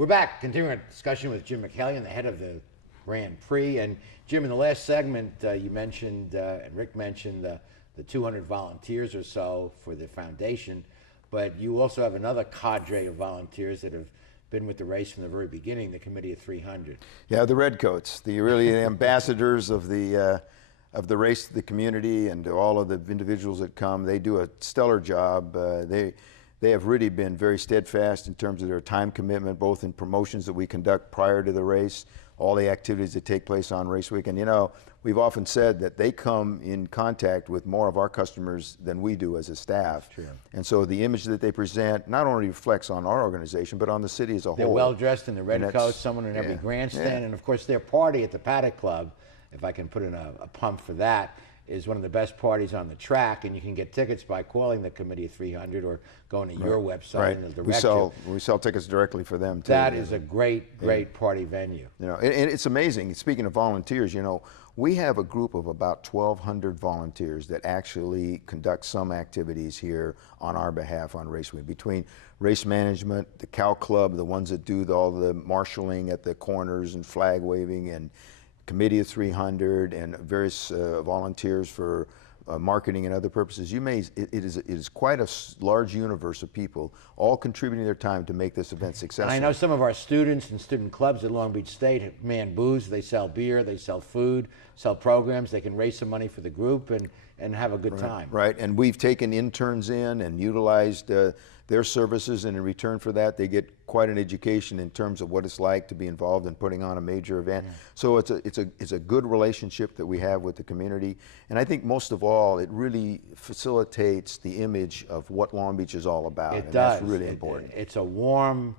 We're back, continuing our discussion with Jim Michaelian, the head of the Grand Prix. And Jim, in the last segment, you mentioned, and Rick mentioned, the 200 volunteers or so for the foundation, but you also have another cadre of volunteers that have been with the race from the very beginning, the Committee of 300. Yeah, the Redcoats, the ambassadors of the race to the community and to all of the individuals that come. They do a stellar job. They have really been very steadfast in terms of their time commitment, both in promotions that we conduct prior to the race, all the activities that take place on race week. And you know, we've often said that they come in contact with more of our customers than we do as a staff. True. And so the image that they present not only reflects on our organization, but on the city as a whole. They're well dressed in the red coats, someone in every grandstand, and of course their party at the Paddock Club, if I can put in a pump for that, is one of the best parties on the track, and you can get tickets by calling the Committee of 300 or going to your website and they'll direct you. We sell tickets directly for them too. That is a great party venue. You know, and it's amazing. Speaking of volunteers, you know, we have a group of about 1,200 volunteers that actually conduct some activities here on our behalf on race week. Between race management, the Cow Club, the ones that do all the marshaling at the corners and flag waving, and Committee of 300 and various volunteers for marketing and other purposes. It is quite a large universe of people all contributing their time to make this event successful. And I know some of our students and student clubs at Long Beach State man booze. They sell beer, they sell food, sell programs. They can raise some money for the group and have a good time. Right, and we've taken interns in and utilized their services, and in return for that, they get quite an education in terms of what it's like to be involved in putting on a major event. Yeah. So it's a good relationship that we have with the community, and I think most of all, it really facilitates the image of what Long Beach is all about. It does. That's really important. It's a warm,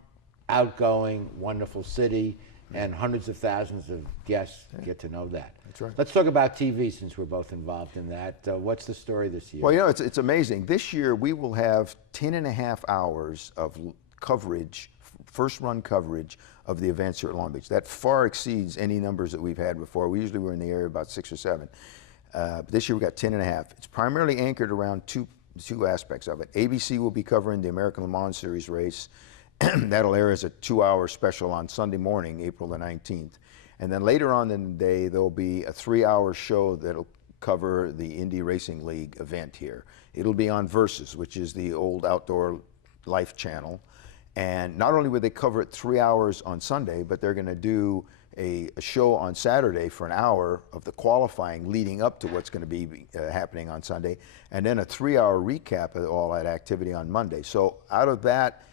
outgoing, wonderful city, and hundreds of thousands of guests get to know that. That's right. Let's talk about TV since we're both involved in that. What's the story this year? Well, you know, it's amazing. This year we will have 10.5 hours of coverage, first run coverage of the events here at Long Beach. That far exceeds any numbers that we've had before. We usually were in the area about 6 or 7. This year we got 10.5. It's primarily anchored around two aspects of it. ABC will be covering the American Le Mans Series race. That'll air as a 2-hour special on Sunday morning, April the 19th. And then later on in the day, there'll be a 3-hour show that'll cover the Indy Racing League event here. It'll be on Versus, which is the old Outdoor Life channel. And not only will they cover it 3 hours on Sunday, but they're gonna do a show on Saturday for an hour of the qualifying leading up to what's gonna be happening on Sunday, and then a 3-hour recap of all that activity on Monday. So out of that,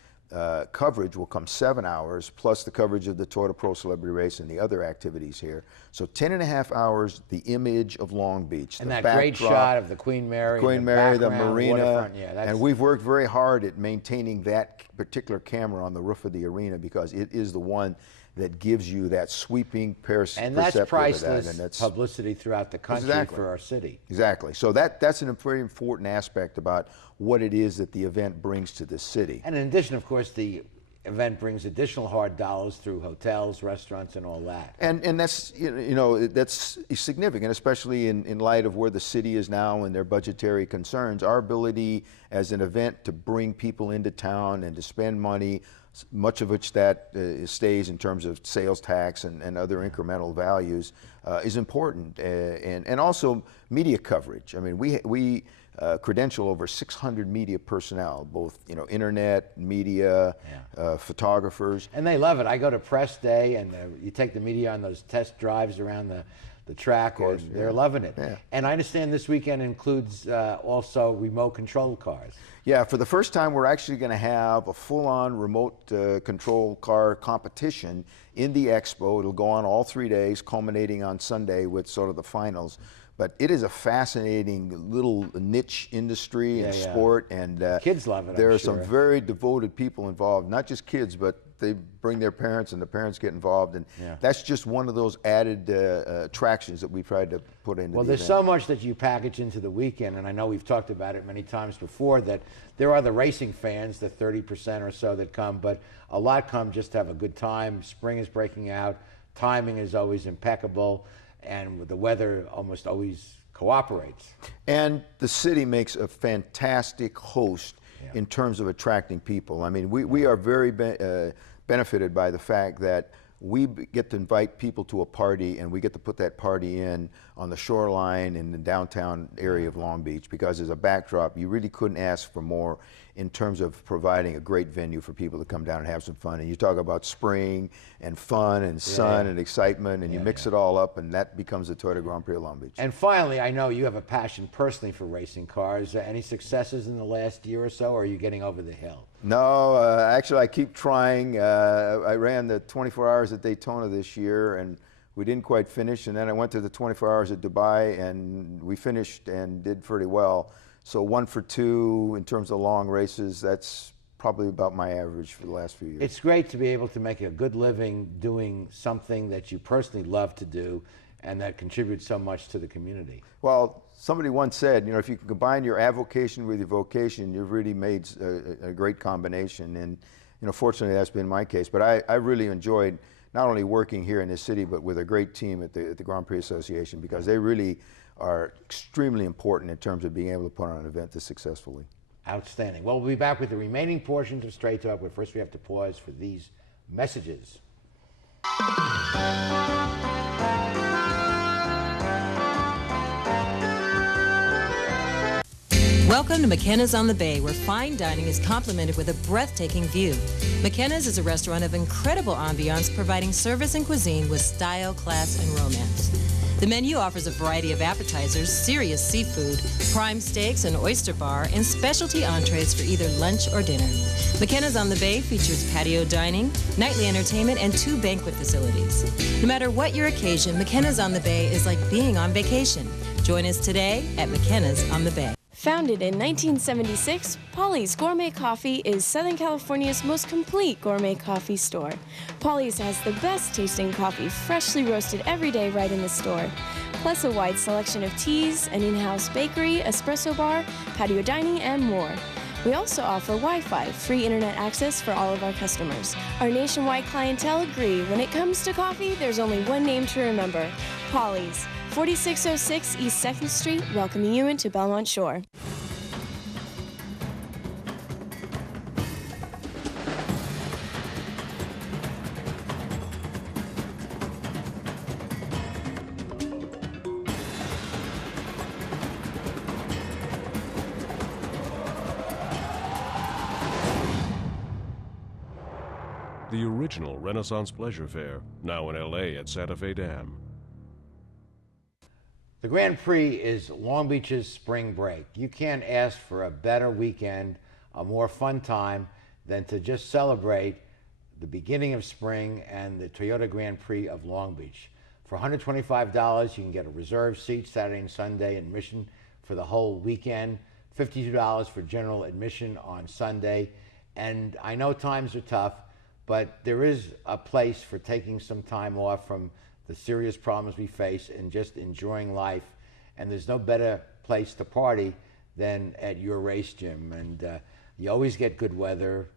coverage will come 7 hours, plus the coverage of the Toyota Pro Celebrity Race and the other activities here. So 10.5 hours, the image of Long Beach. And that great shot of the Queen Mary, the marina. Yeah, and we've worked very hard at maintaining that particular camera on the roof of the arena because it is the one that gives you that sweeping perspective. And that's priceless publicity throughout the country for our city. Exactly. So that's a very important aspect about what it is that the event brings to the city. And in addition, of course, the event brings additional hard dollars through hotels, restaurants, and all that. And that's, you know, that's significant, especially in light of where the city is now and their budgetary concerns. Our ability as an event to bring people into town and to spend money, much of which that stays in terms of sales tax and other incremental values, is important. And also media coverage. I mean, we credential over 600 media personnel, both internet, media, photographers. And they love it. I go to press day, and you take the media on those test drives around the track, of course, they're loving it. Yeah. And I understand this weekend includes also remote control cars. Yeah, for the first time, we're actually going to have a full-on remote control car competition in the expo. It'll go on all 3 days, culminating on Sunday with sort of the finals. But it is a fascinating little niche industry and sport, and kids love it. There are some very devoted people involved, not just kids, but they bring their parents, and the parents get involved, and that's just one of those added attractions that we tried to put into. Well, there's so much that you package into the weekend, and I know we've talked about it many times before, that there are the racing fans, the 30% or so that come, but a lot come just to have a good time. Spring is breaking out, timing is always impeccable, and the weather almost always cooperates. And the city makes a fantastic host in terms of attracting people. I mean, we are very benefited by the fact that we get to invite people to a party, and we get to put that party in on the shoreline in the downtown area of Long Beach, because as a backdrop, you really couldn't ask for more in terms of providing a great venue for people to come down and have some fun. And you talk about spring and fun and sun and excitement, and you mix it all up, and that becomes the Toyota Grand Prix of Long Beach. And finally, I know you have a passion personally for racing cars. Any successes in the last year or so, or are you getting over the hill? No, actually I keep trying. I ran the 24 hours at Daytona this year, and we didn't quite finish, and then I went to the 24 hours at Dubai, and we finished and did pretty well. So 1 for 2 in terms of long races, that's probably about my average for the last few years. It's great to be able to make a good living doing something that you personally love to do and that contributes so much to the community. Well, somebody once said, you know, if you can combine your avocation with your vocation, you've really made a great combination. And, you know, fortunately that's been my case. But I really enjoyed not only working here in this city, but with a great team at the Grand Prix Association, because they really are extremely important in terms of being able to put on an event this successfully. Outstanding. Well, we'll be back with the remaining portions of Straight Talk, but first we have to pause for these messages. Welcome to McKenna's on the Bay, where fine dining is complemented with a breathtaking view. McKenna's is a restaurant of incredible ambiance, providing service and cuisine with style, class, and romance. The menu offers a variety of appetizers, serious seafood, prime steaks, an oyster bar, and specialty entrees for either lunch or dinner. McKenna's on the Bay features patio dining, nightly entertainment, and 2 banquet facilities. No matter what your occasion, McKenna's on the Bay is like being on vacation. Join us today at McKenna's on the Bay. Founded in 1976, Polly's Gourmet Coffee is Southern California's most complete gourmet coffee store. Polly's has the best tasting coffee, freshly roasted every day right in the store, plus a wide selection of teas, an in-house bakery, espresso bar, patio dining, and more. We also offer Wi-Fi, free internet access for all of our customers. Our nationwide clientele agree, when it comes to coffee, there's only one name to remember: Polly's. 4606 East 2nd Street, welcoming you into Belmont Shore. The original Renaissance Pleasure Fair, now in LA at Santa Fe Dam. The Grand Prix is Long Beach's spring break. You can't ask for a better weekend, a more fun time than to just celebrate the beginning of spring and the Toyota Grand Prix of Long Beach. For $125, you can get a reserved seat Saturday and Sunday, admission for the whole weekend, $52 for general admission on Sunday. And I know times are tough, but there is a place for taking some time off from the serious problems we face and just enjoying life. And there's no better place to party than at your race, Jim. And you always get good weather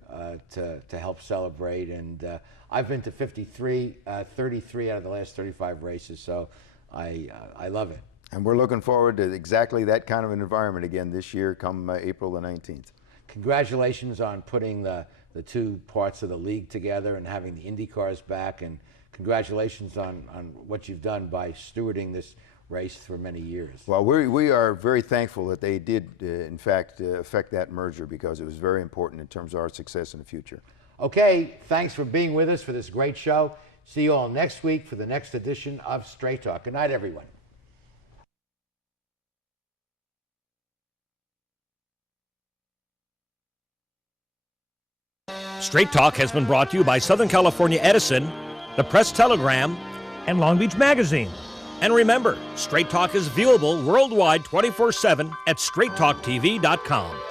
to help celebrate. And I've been to 33 out of the last 35 races, so I love it. And we're looking forward to exactly that kind of an environment again this year come April the 19th. Congratulations on putting the 2 parts of the league together and having the Indy cars back, and congratulations on what you've done by stewarding this race for many years. Well, we are very thankful that they did, in fact, affect that merger, because it was very important in terms of our success in the future. Okay, thanks for being with us for this great show. See you all next week for the next edition of Straight Talk. Good night, everyone. Straight Talk has been brought to you by Southern California Edison, the Press Telegram, and Long Beach Magazine. and remember, Straight Talk is viewable worldwide 24/7 at straighttalktv.com.